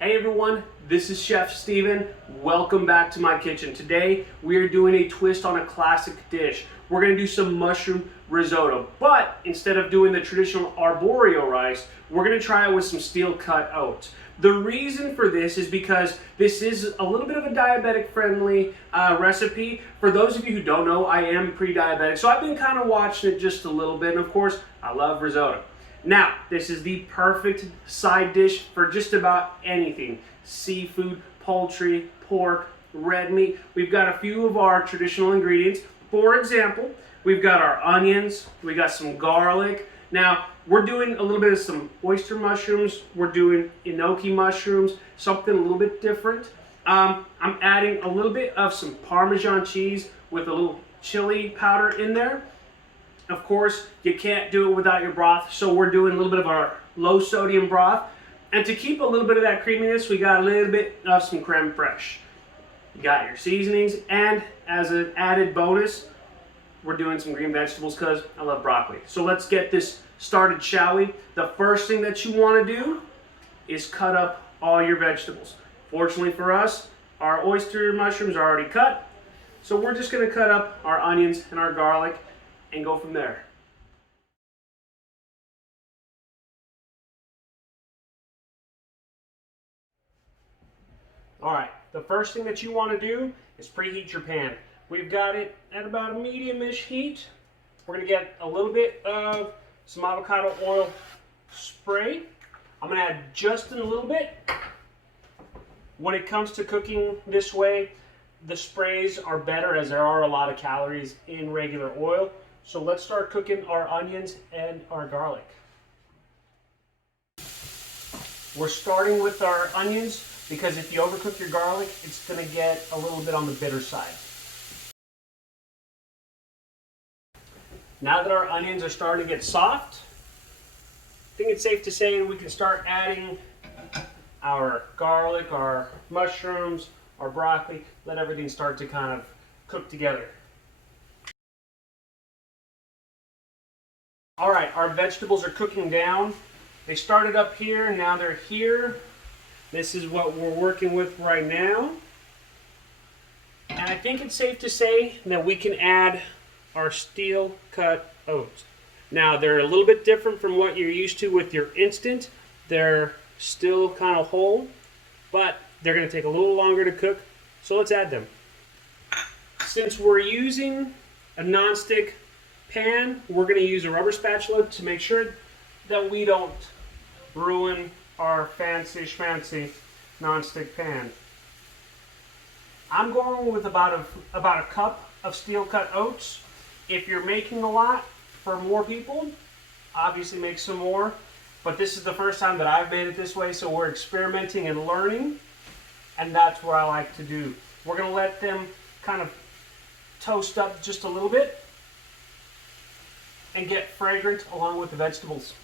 Hey everyone, this is Chef Steven. Welcome back to my kitchen. Today we are doing a twist on a classic dish. We're going to do some mushroom risotto, but instead of doing the traditional arborio rice, we're going to try it with some steel cut oats. The reason for this is because this is a little bit of a diabetic-friendly recipe. For those of you who don't know, I am pre-diabetic, so I've been kind of watching it just a little bit, and of course, I love risotto. Now, this is the perfect side dish for just about anything. Seafood, poultry, pork, red meat. We've got a few of our traditional ingredients. For example, we've got our onions, we got some garlic. Now, we're doing a little bit of some oyster mushrooms. We're doing enoki mushrooms, something a little bit different. I'm adding a little bit of some Parmesan cheese with a little chili powder in there. Of course, you can't do it without your broth, so we're doing a little bit of our low sodium broth. And to keep a little bit of that creaminess, we got a little bit of some creme fraiche. You got your seasonings, and as an added bonus, we're doing some green vegetables because I love broccoli. So let's get this started, shall we? The first thing that you want to do is cut up all your vegetables. Fortunately for us, our oyster mushrooms are already cut, so we're just going to cut up our onions and our garlic and go from there. All right, the first thing that you want to do is preheat your pan. We've got it at about a medium-ish heat. We're going to get a little bit of some avocado oil spray. I'm going to add just a little bit. When it comes to cooking this way, the sprays are better as there are a lot of calories in regular oil. So let's start cooking our onions and our garlic. We're starting with our onions because if you overcook your garlic, it's going to get a little bit on the bitter side. Now that our onions are starting to get soft, I think it's safe to say we can start adding our garlic, our mushrooms, our broccoli, let everything start to kind of cook together. All right, our vegetables are cooking down. They started up here, now they're here. This is what we're working with right now. And I think it's safe to say that we can add our steel cut oats. Now, they're a little bit different from what you're used to with your instant. They're still kind of whole, but they're going to take a little longer to cook, so let's add them. Since we're using a non-stick pan, we're going to use a rubber spatula to make sure that we don't ruin our fancy schmancy non-stick pan. I'm going with about a cup of steel cut oats. If you're making a lot for more people, obviously make some more, but this is the first time that I've made it this way, so we're experimenting and learning, and that's what I like to do. We're going to let them kind of toast up just a little bit and get fragrant along with the vegetables.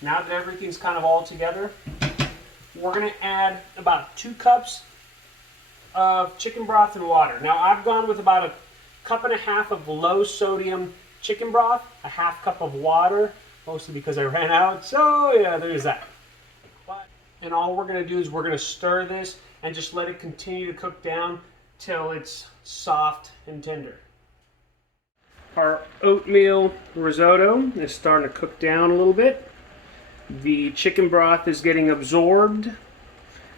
Now that everything's kind of all together, we're going to add about 2 cups of chicken broth and water. Now I've gone with about 1.5 cups of low sodium chicken broth, a 1/2 cup of water, mostly because I ran out, so yeah, there's that. And all we're going to do is we're going to stir this and just let it continue to cook down till it's soft and tender. Our oatmeal risotto is starting to cook down a little bit. The chicken broth is getting absorbed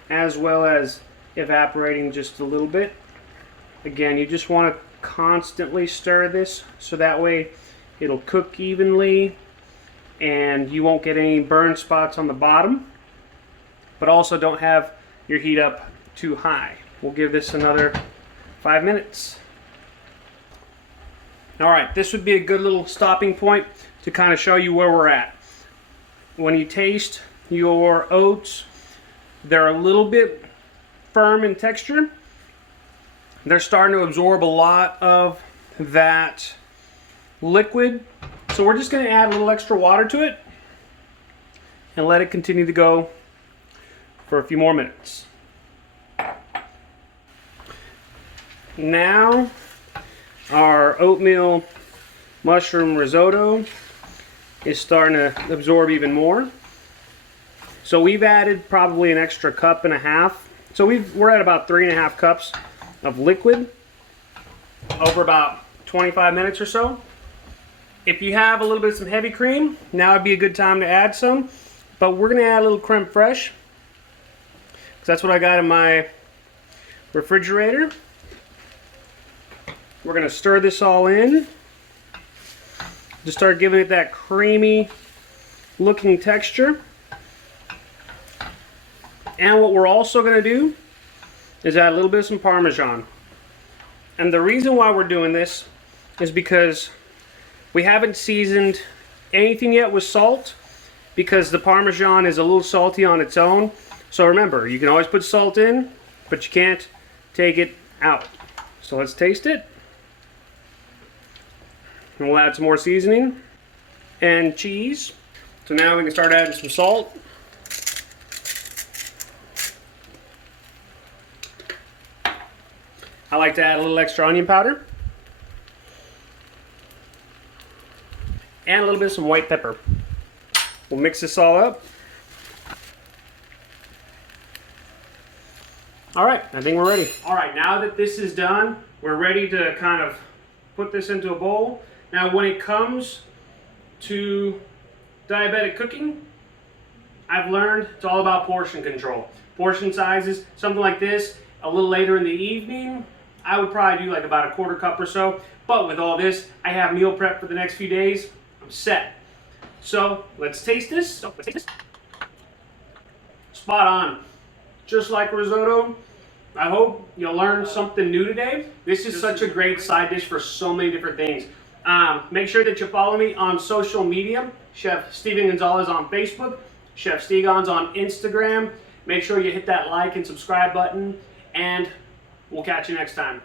as well as evaporating just a little bit. Again, you just want to constantly stir this so that way it'll cook evenly and you won't get any burn spots on the bottom, but also don't have your heat up too high. We'll give this another 5 minutes. All right, this would be a good little stopping point to kind of show you where we're at. When you taste your oats, they're a little bit firm in texture. They're starting to absorb a lot of that liquid. So we're just going to add a little extra water to it and let it continue to go for a few more minutes. Now our oatmeal mushroom risotto is starting to absorb even more. So we've added probably an extra cup and a half. So we're at about 3.5 cups of liquid over about 25 minutes or so. If you have a little bit of some heavy cream, now would be a good time to add some. But we're going to add a little creme fraiche, because that's what I got in my refrigerator. We're going to stir this all in. Just start giving it that creamy looking texture. And what we're also going to do is add a little bit of some Parmesan. And the reason why we're doing this is because we haven't seasoned anything yet with salt, because the Parmesan is a little salty on its own. So remember, you can always put salt in, but you can't take it out. So let's taste it. And we'll add some more seasoning and cheese. So now we can start adding some salt. I like to add a little extra onion powder. And a little bit of some white pepper. We'll mix this all up. Alright, I think we're ready. Alright, now that this is done, we're ready to kind of put this into a bowl. Now when it comes to diabetic cooking, I've learned it's all about portion control. Portion sizes, something like this, a little later in the evening, I would probably do like about a 1/4 cup or so. But with all this, I have meal prep for the next few days. I'm set. So let's taste this. Spot on. Just like risotto. I hope you'll learn something new today. This is such a great side dish for so many different things. Make sure that you follow me on social media. Chef Steven Gonzalez on Facebook. Chef Stegons on Instagram. Make sure you hit that like and subscribe button. And we'll catch you next time.